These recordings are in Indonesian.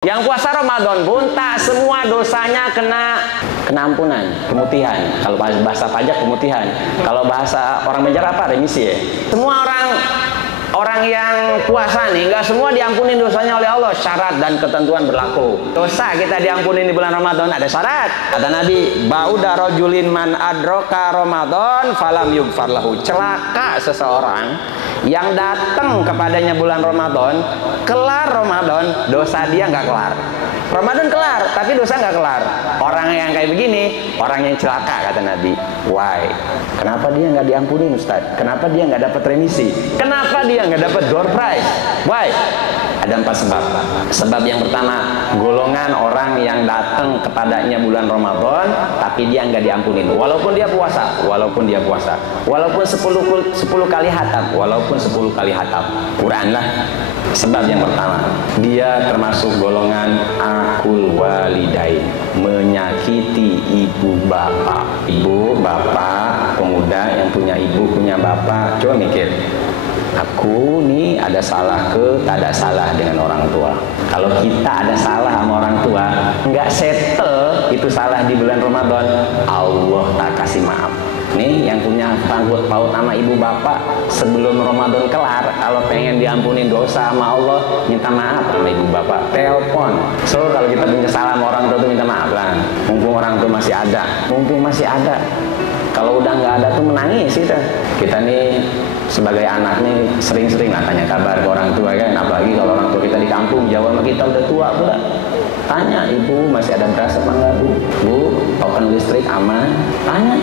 Yang puasa Ramadan pun tak semua dosanya kena ampunan, pemutihan. Kalau bahasa pajak pemutihan. Kalau bahasa orang menjar apa? Remisi ya. Semua orang yang puasa nih, nggak semua diampuni dosanya oleh Allah. Syarat dan ketentuan berlaku. Dosa kita diampuni di bulan Ramadan ada syarat. Kata Nabi, ba'uda rajulin man adroka Ramadan falam yughfar lahu. Celaka seseorang yang datang kepadanya bulan Ramadan, kelar Ramadan, dosa dia nggak kelar. Ramadan kelar, tapi dosa nggak kelar. Orang yang kayak begini, orang yang celaka, kata Nabi. Why? Kenapa dia nggak diampuni, Ustaz? Kenapa dia nggak dapat remisi? Kenapa dia nggak dapat door prize? Why? Ada 4 sebab. Sebab yang pertama, golongan orang yang datang kepadanya bulan Ramadan, tapi dia nggak diampunin. Walaupun dia puasa, walaupun 10 kali hatam, walaupun 10 kali hatam Quran lah. Sebab yang pertama, dia termasuk golongan akul walidain, menyakiti ibu bapak. Ibu bapak, pemuda yang punya ibu punya bapak, coba mikir, aku nih ada salah tak ada salah dengan orang tua. Kalau kita ada salah sama orang tua, nggak settle itu salah di bulan Ramadan, Allah tak kasih maaf. Nih yang punya sangkut paut sama ibu bapak, sebelum Ramadan kelar, kalau pengen diampunin dosa sama Allah, minta maaf sama ibu bapak, telepon. So kalau kita punya salah sama orang tua tuh minta maaf lah, mumpung orang tua masih ada. Kalau udah nggak ada tuh menangis kita nih sebagai anak nih sering-sering lah tanya kabar ke orang tua kan, apalagi kalau orang tua kita di kampung Jawa sama kita udah tua pula. Tanya, ibu masih ada beras apa enggak bu? Bu, token listrik aman? Tanya.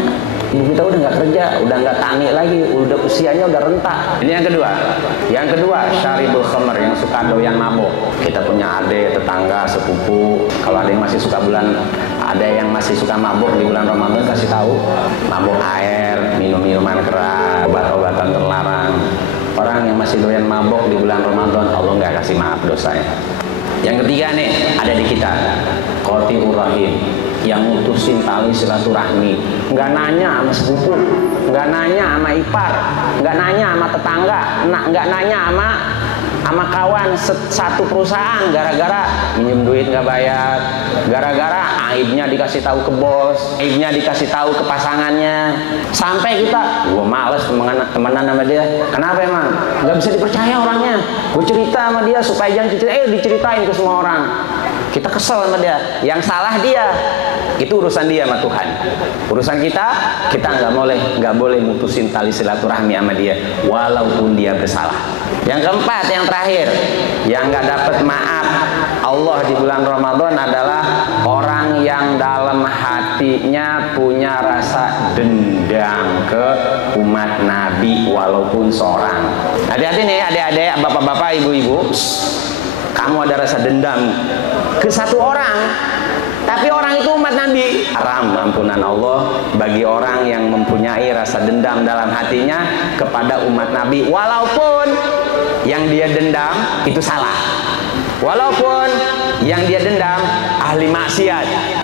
Ibu kita udah nggak kerja, udah nggak tani lagi, udah usianya udah rentak. Ini yang kedua, syaribul khamr, yang suka doyan mabuk. Kita punya adik, tetangga, sepupu. Kalau ada yang masih suka mabuk di bulan Ramadan, kasih tahu. Mabuk air, minum minuman keras, obat-obatan terlarang. Orang yang masih doyan mabuk di bulan Ramadan, Allah nggak kasih maaf dosanya. Yang ketiga nih, ada di kita, qati'ur rahim, yang mutusin tali silaturahmi, nggak nanya sama sepupu, nggak nanya sama ipar, nggak nanya sama tetangga, nggak nanya sama kawan satu perusahaan, gara-gara minjem duit nggak bayar, gara-gara aibnya dikasih tahu ke bos, aibnya dikasih tahu ke pasangannya, sampai kita, gua males temenan sama dia. Kenapa emang? Nggak bisa dipercaya orangnya. Gue cerita sama dia supaya jangan diceritain ke semua orang. Kita kesel sama dia. Yang salah dia. Itu urusan dia sama Tuhan. Urusan kita nggak boleh mutusin tali silaturahmi sama dia, walaupun dia bersalah. Yang keempat, yang terakhir, yang nggak dapat maaf Allah di bulan Ramadan adalah orang yang dalam hatinya punya rasa dendam ke umat Nabi walaupun seorang. Hati-hati nih adik-adik, bapak-bapak, ibu-ibu, kamu ada rasa dendam ke satu orang, tapi orang itu umat Nabi. Haram ampunan Allah bagi orang yang mempunyai rasa dendam dalam hatinya kepada umat Nabi, walaupun yang dia dendam itu salah, walaupun yang dia dendam ahli maksiat.